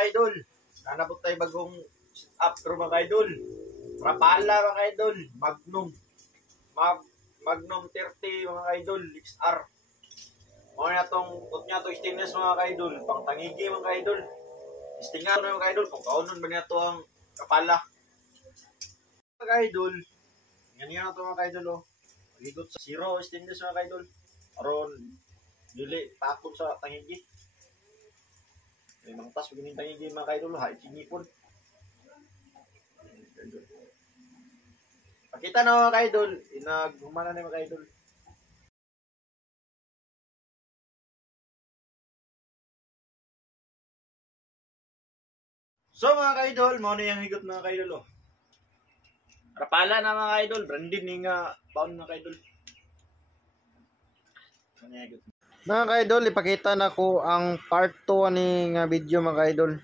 kaidol. Nanabot tayo bagong up crew mga kaidol. Rapala mga kaidol. Magnum 30 mga kaidol. XR. Mga na itong niya to stainless mga kaidol. Pang tangigi mga kaidol. Istingan na mga kaidol. Kung kaunon ba niya to ang kapala. Mga kaidol. Ganyan na ito mga kaidol. Oh. Ligot sa zero stainless mga kaidol. Aron dili takot sa tangigi. May mga tas begining tangigi mga kaidol. Ha, ikinipon. Pakita na mga kaidol. Inaghumana na mga kaidol. So mga kaidol, mao na yung higot mga kaidol. Oh. Rapala na mga kaidol. Brandin ni nga paon mga kaidol. Mga kaidol, ipakita na ko ang part 2 ni nga video mga kaidol.